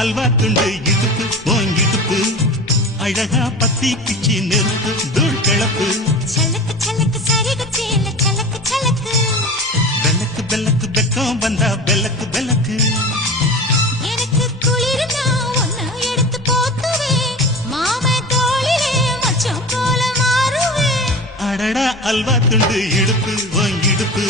அல்வா துண்டு இடுப்பு ஓன் இடுப்பு அழகா பத்தி பிச்சி நெருப்பு தூள் கிளப்பு சலக்கு சலக்கு சரிகு சேல சலக்கு சலக்கு பெலக்கு பெலக்கு பெக்கம் வந்தா பெலக்கு பெலக்கு எனக்கு குளிர்னா ஒன்னு எடுத்து போத்துவே மாமா தோளிலே மச்சம் போல மாறுவே அடடா அல்வா துண்டு இடுப்பு ஓன் இடுப்பு